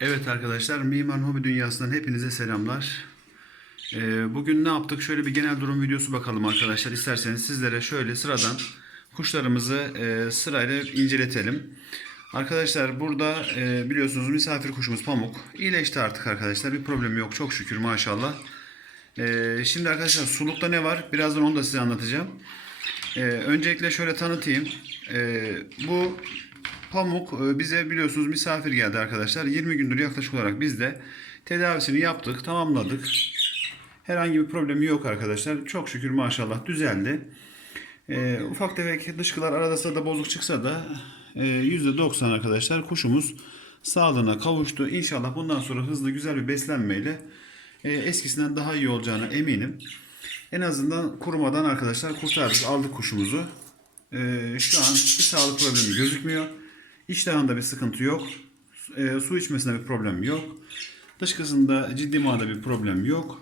Evet arkadaşlar, Mimar Hobi Dünyası'ndan hepinize selamlar. Ee, bugün ne yaptık? Şöyle bir genel durum videosu bakalım arkadaşlar. İsterseniz sizlere şöyle sıradan kuşlarımızı e, sırayla inceletelim. Arkadaşlar burada e, biliyorsunuz misafir kuşumuz Pamuk. İyileşti artık arkadaşlar. Bir problemi yok çok şükür maşallah. Ee, şimdi arkadaşlar sulukta ne var? Birazdan onu da size anlatacağım. Öncelikle şöyle tanıtayım. Bu Pamuk e, bize biliyorsunuz misafir geldi arkadaşlar. 20 gündür yaklaşık olarak biz de tedavisini yaptık, tamamladık. Herhangi bir problemi yok arkadaşlar. Çok şükür maşallah düzeldi. Ee, ufak tefek dışkılar arada sırada bozuk çıksa da e, %90 arkadaşlar kuşumuz sağlığına kavuştu. İnşallah bundan sonra hızlı güzel bir beslenmeyle e, eskisinden daha iyi olacağına eminim. En azından kurumadan arkadaşlar kurtardık, aldık kuşumuzu. Ee, şu an bir sağlık problemi gözükmüyor. İştahında bir sıkıntı yok. Ee, su içmesinde bir problem yok. Dışkısında ciddi manada bir problem yok.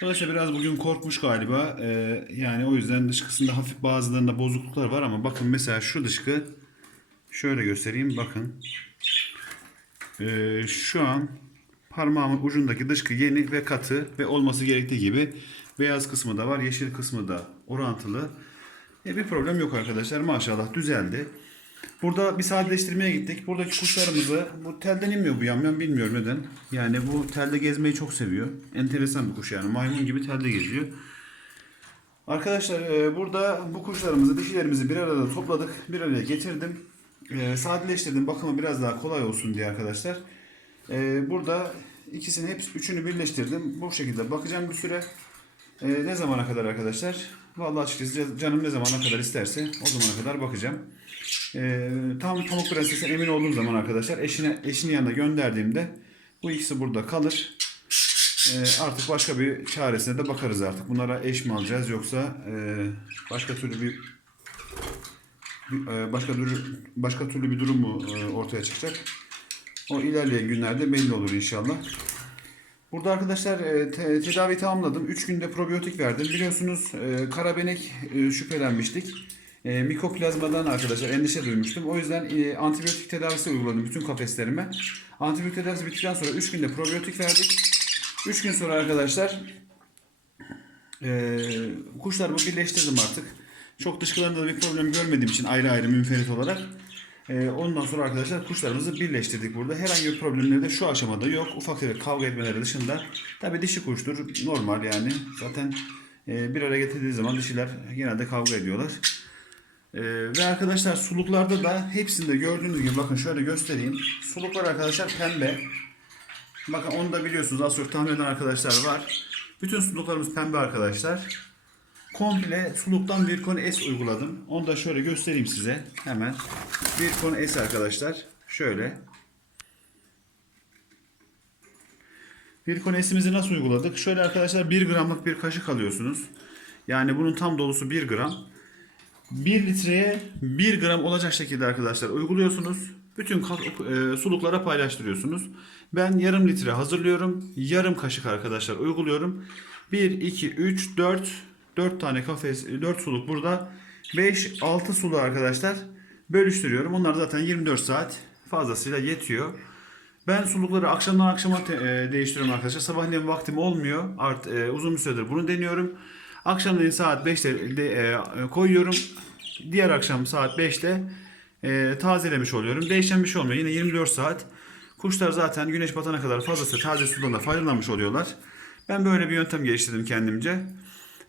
Dolayısıyla biraz bugün korkmuş galiba. Ee, yani o yüzden dışkısında hafif bazılarında bozukluklar var ama bakın mesela şu dışkı şöyle göstereyim bakın. Ee, şu an parmağımın ucundaki dışkı yeni ve katı ve olması gerektiği gibi beyaz kısmı da var, yeşil kısmı da orantılı. E, bir problem yok arkadaşlar. Maşallah düzeldi. Burada bir sadeleştirmeye gittik. Buradaki kuşlarımızı bu telden inmiyor bu yamyam bilmiyorum neden. Yani bu telde gezmeyi çok seviyor. Enteresan bir kuş yani. Maymun gibi telde geziyor. Arkadaşlar e, burada bu kuşlarımızı, dişilerimizi bir arada topladık. Bir araya getirdim. E, sadeleştirdim. Bakımı biraz daha kolay olsun diye arkadaşlar. E, burada ikisini hepsi üçünü birleştirdim. Bu şekilde bakacağım bir süre. E, ne zamana kadar arkadaşlar? Vallahi açıkçası canım ne zamana kadar isterse o zamana kadar bakacağım. E, tam Pamuk Prenses'e emin olduğum zaman arkadaşlar eşine eşinin yanına gönderdiğimde bu ikisi burada kalır. E, artık başka bir çaresine de bakarız artık. Bunlara eş mi alacağız yoksa e, başka türlü bir, e, başka türlü başka türlü bir durum mu e, ortaya çıkacak? O ilerleyen günlerde belli olur inşallah. Burada arkadaşlar e, te- tedavi tamamladım. 3 günde probiyotik verdim. Biliyorsunuz e, karabenek şüphelenmiştik. E, mikoplazmadan arkadaşlar endişe duymuştum. O yüzden e, antibiyotik tedavisi uyguladım bütün kafeslerime. Antibiyotik tedavisi bittikten sonra 3 günde probiyotik verdik. 3 gün sonra arkadaşlar e, kuşlarımı birleştirdim artık. Çok dışkılarında da bir problem görmediğim için ayrı ayrı münferit olarak. Ee, ondan sonra arkadaşlar kuşlarımızı birleştirdik burada. Herhangi bir problemleri de şu aşamada yok. Ufak tefek kavga etmeleri dışında. Tabi dişi kuştur. Normal yani. Zaten e, bir araya getirdiği zaman dişiler genelde kavga ediyorlar. Ee, ve arkadaşlar suluklarda da hepsinde gördüğünüz gibi bakın şöyle göstereyim. Suluklar arkadaşlar pembe. Bakın onu da biliyorsunuz az çok tahmin eden arkadaşlar var. Bütün suluklarımız pembe arkadaşlar. Komple suluktan Virkon S uyguladım. Onu da şöyle göstereyim size hemen. Virkon S arkadaşlar. Şöyle. Virkon S'imizi nasıl uyguladık? Şöyle arkadaşlar 1 gramlık bir kaşık alıyorsunuz. Yani bunun tam dolusu 1 gram. 1 litreye 1 gram olacak şekilde arkadaşlar uyguluyorsunuz. Bütün e, suluklara paylaştırıyorsunuz. Ben yarım litre hazırlıyorum. Yarım kaşık arkadaşlar uyguluyorum. 1, 2, 3, 4, 4 tane kafes, 4 suluk burada. 5, 6 sulu arkadaşlar bölüştürüyorum. Onlar zaten 24 saat fazlasıyla yetiyor. Ben sulukları akşamdan akşama e, değiştiriyorum arkadaşlar. Sabahleyin vaktim olmuyor. Art, e, uzun bir süredir bunu deniyorum. Akşamleyin saat 5'te de, e, koyuyorum. Diğer akşam saat 5'te e, tazelemiş oluyorum. Değişen bir şey olmuyor. Yine 24 saat. Kuşlar zaten güneş batana kadar fazlası taze sudan da faydalanmış oluyorlar. Ben böyle bir yöntem geliştirdim kendimce.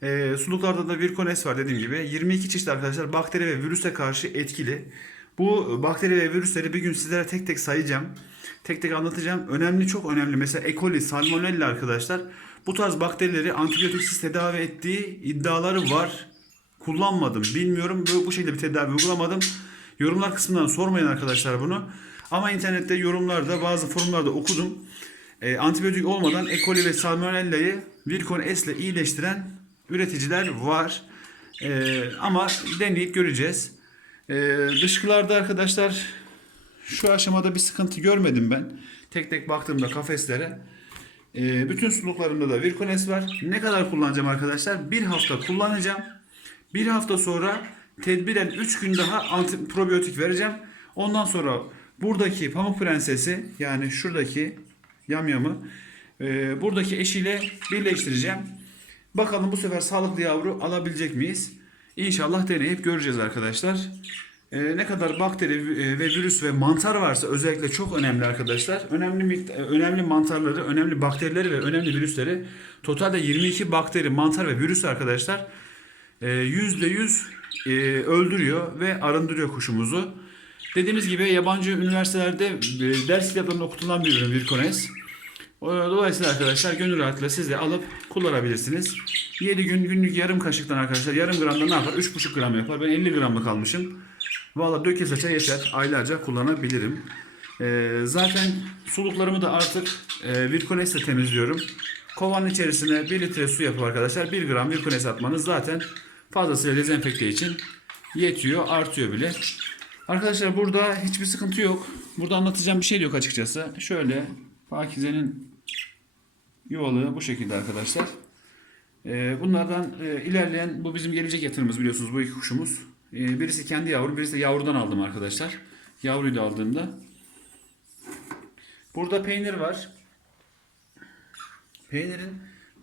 E, suluklarda da Virkon S var dediğim gibi. 22 çeşit arkadaşlar bakteri ve virüse karşı etkili. Bu bakteri ve virüsleri bir gün sizlere tek tek sayacağım. Tek tek anlatacağım. Önemli çok önemli. Mesela E. coli, Salmonella arkadaşlar. Bu tarz bakterileri antibiyotiksiz tedavi ettiği iddiaları var. Kullanmadım. Bilmiyorum. Bu, bu şekilde bir tedavi uygulamadım. Yorumlar kısmından sormayın arkadaşlar bunu. Ama internette yorumlarda bazı forumlarda okudum. E, antibiyotik olmadan E. coli ve Salmonella'yı Virkon S ile iyileştiren üreticiler var. E, ama deneyip göreceğiz. E, dışkılarda arkadaşlar şu aşamada bir sıkıntı görmedim ben. Tek tek baktığımda kafeslere. E, bütün suluklarımda da Virkon S var. Ne kadar kullanacağım arkadaşlar? Bir hafta kullanacağım. Bir hafta sonra tedbiren 3 gün daha anti probiyotik vereceğim. Ondan sonra Buradaki pamuk prensesi yani şuradaki yamyamı e, buradaki eşiyle birleştireceğim. Bakalım bu sefer sağlıklı yavru alabilecek miyiz? İnşallah deneyip göreceğiz arkadaşlar. E, ne kadar bakteri e, ve virüs ve mantar varsa özellikle çok önemli arkadaşlar. Önemli miktar, önemli mantarları, önemli bakterileri ve önemli virüsleri totalde 22 bakteri, mantar ve virüs arkadaşlar e, %100 e, öldürüyor ve arındırıyor kuşumuzu. Dediğimiz gibi yabancı üniversitelerde e, ders kitaplarında okutulan bir ürün Virkones. O- Dolayısıyla arkadaşlar gönül rahatlığıyla siz de alıp kullanabilirsiniz. 7 gün günlük yarım kaşıktan arkadaşlar yarım gramda ne yapar? 3,5 gram yapar. Ben 50 gramlık almışım. Valla döke saça yeter. Aylarca kullanabilirim. Ee, zaten suluklarımı da artık e, Virkones'le temizliyorum. Kovanın içerisine 1 litre su yapıp arkadaşlar 1 gram Virkones atmanız zaten fazlasıyla dezenfekte için yetiyor, artıyor bile. Arkadaşlar burada hiçbir sıkıntı yok. Burada anlatacağım bir şey yok açıkçası. Şöyle Pakize'nin yuvalığı bu şekilde arkadaşlar. Ee, bunlardan e, ilerleyen bu bizim gelecek yatırımımız biliyorsunuz bu iki kuşumuz. Ee, birisi kendi yavrum, birisi de yavrudan aldım arkadaşlar. Yavruyu da aldığımda. Burada peynir var. Peynirin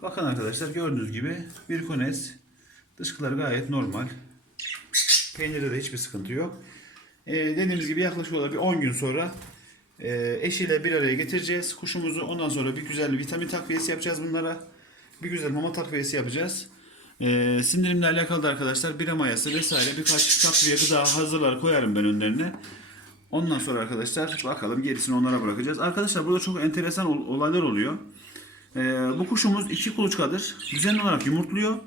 bakın arkadaşlar gördüğünüz gibi bir kones. Dışkıları gayet normal. Peynirde de hiçbir sıkıntı yok. Ee, dediğimiz gibi yaklaşık olarak bir 10 gün sonra eşiyle bir araya getireceğiz kuşumuzu. Ondan sonra bir güzel vitamin takviyesi yapacağız bunlara. Bir güzel mama takviyesi yapacağız. Ee, sindirimle alakalı da arkadaşlar bira mayası vesaire birkaç takviye gıda hazırlar koyarım ben önlerine. Ondan sonra arkadaşlar bakalım gerisini onlara bırakacağız. Arkadaşlar burada çok enteresan ol- olaylar oluyor. Ee, bu kuşumuz iki kuluçkadır. Düzenli olarak yumurtluyor.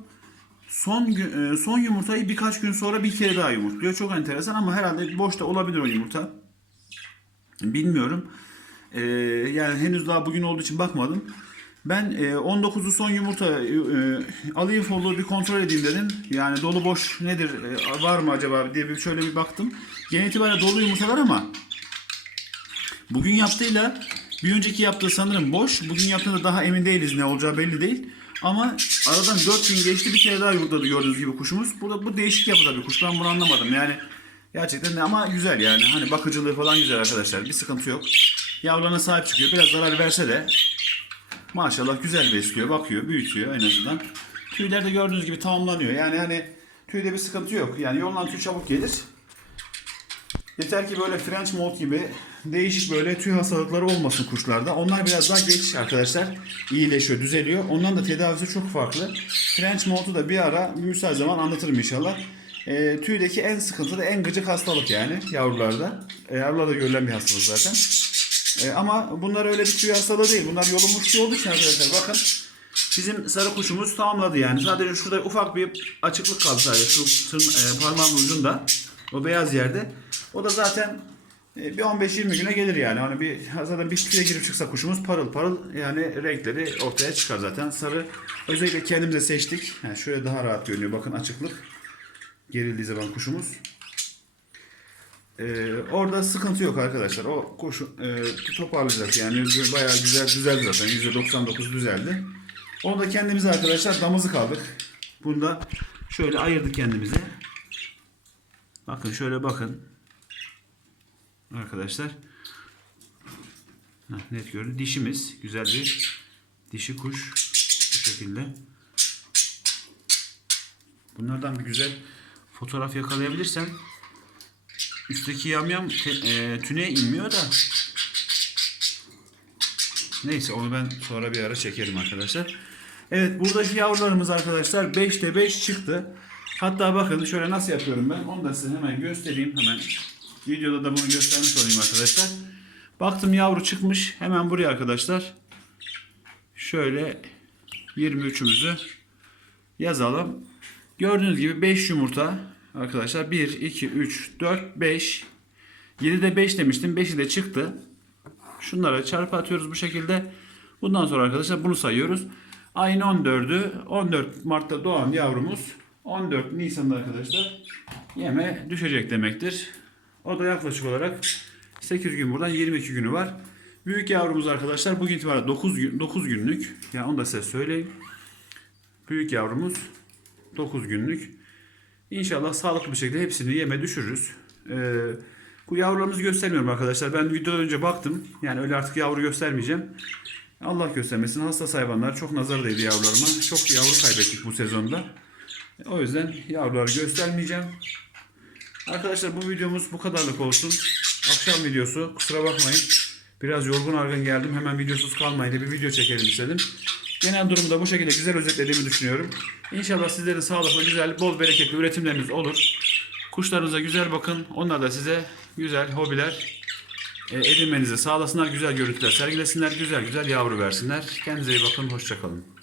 Son e, son yumurtayı birkaç gün sonra bir kere daha yumurtluyor. Çok enteresan ama herhalde boşta olabilir o yumurta. Bilmiyorum. Ee, yani henüz daha bugün olduğu için bakmadım. Ben e, 19'u son yumurta e, e, alayım folluğu bir kontrol edeyim dedim. Yani dolu boş nedir e, var mı acaba diye bir şöyle bir baktım. Genel itibariyle dolu yumurtalar ama bugün yaptığıyla bir önceki yaptığı sanırım boş. Bugün yaptığında daha emin değiliz ne olacağı belli değil. Ama aradan 4 gün geçti bir kere daha yumurtladı gördüğünüz gibi kuşumuz. Bu da bu değişik yapıda bir kuş. Ben bunu anlamadım. Yani gerçekten de ama güzel yani. Hani bakıcılığı falan güzel arkadaşlar. Bir sıkıntı yok. Yavrularına sahip çıkıyor. Biraz zarar verse de maşallah güzel besliyor, bakıyor, büyütüyor en azından. Tüyler de gördüğünüz gibi tamamlanıyor. Yani hani tüyde bir sıkıntı yok. Yani yoldan tüy çabuk gelir. Yeter ki böyle French mold gibi değişik böyle tüy hastalıkları olmasın kuşlarda. Onlar biraz daha geç arkadaşlar iyileşiyor, düzeliyor. Onların da tedavisi çok farklı. French mold'u da bir ara müsait zaman anlatırım inşallah. E, tüydeki en sıkıntılı, en gıcık hastalık yani yavrularda. E, yavrularda görülen bir hastalık zaten. E, ama bunlar öyle bir tüy hastalığı değil. Bunlar yolunmuş tüy olduğu için arkadaşlar bakın. Bizim sarı kuşumuz tamamladı yani. Sadece şurada ufak bir açıklık kaldı sadece. Şu tırn, e, parmağımın ucunda. O beyaz yerde. O da zaten e, bir 15-20 güne gelir yani. Hani bir zaten bir tüye girip çıksa kuşumuz parıl parıl yani renkleri ortaya çıkar zaten. Sarı özellikle kendimize seçtik. Yani şöyle daha rahat görünüyor. Bakın açıklık. Gerildiği zaman kuşumuz. Ee, orada sıkıntı yok arkadaşlar. O koşu e, toparlayacak yani bayağı güzel düzeldi zaten. %99 düzeldi. Onu da kendimize arkadaşlar damızlık aldık. Bunda şöyle ayırdık kendimize. Bakın şöyle bakın. Arkadaşlar. Heh, net gördü. Dişimiz. Güzel bir dişi kuş. Bu şekilde. Bunlardan bir güzel fotoğraf yakalayabilirsem Üstteki yamyam te, e, inmiyor da. Neyse onu ben sonra bir ara çekerim arkadaşlar. Evet buradaki yavrularımız arkadaşlar 5'te 5 çıktı. Hatta bakın şöyle nasıl yapıyorum ben. Onu da size hemen göstereyim hemen. Videoda da bunu göstermiş olayım arkadaşlar. Baktım yavru çıkmış. Hemen buraya arkadaşlar. Şöyle 23'ümüzü yazalım. Gördüğünüz gibi 5 yumurta arkadaşlar 1, 2, 3, 4, 5. 7'de 5 demiştim. 5'i de çıktı. Şunlara çarpı atıyoruz bu şekilde. Bundan sonra arkadaşlar bunu sayıyoruz. Ayın 14'ü 14 Mart'ta doğan yavrumuz 14 Nisan'da arkadaşlar yeme düşecek demektir. O da yaklaşık olarak 8 gün buradan 22 günü var. Büyük yavrumuz arkadaşlar bugün itibariyle 9, gün, 9 günlük. Yani onu da size söyleyeyim. Büyük yavrumuz 9 günlük. İnşallah sağlıklı bir şekilde hepsini yeme düşürürüz. Ee, Bu yavrularımızı göstermiyorum arkadaşlar. Ben videodan önce baktım. Yani öyle artık yavru göstermeyeceğim. Allah göstermesin. Hasta hayvanlar çok nazar değdi yavrularıma. Çok yavru kaybettik bu sezonda. O yüzden yavruları göstermeyeceğim. Arkadaşlar bu videomuz bu kadarlık olsun. Akşam videosu. Kusura bakmayın. Biraz yorgun argın geldim. Hemen videosuz kalmayın diye bir video çekelim istedim. Genel durumu da bu şekilde güzel özetlediğimi düşünüyorum. İnşallah sizlerin sağlıklı, güzel, bol bereketli üretimleriniz olur. Kuşlarınıza güzel bakın. Onlar da size güzel hobiler e, edinmenizi sağlasınlar. Güzel görüntüler sergilesinler. Güzel güzel yavru versinler. Kendinize iyi bakın. Hoşçakalın.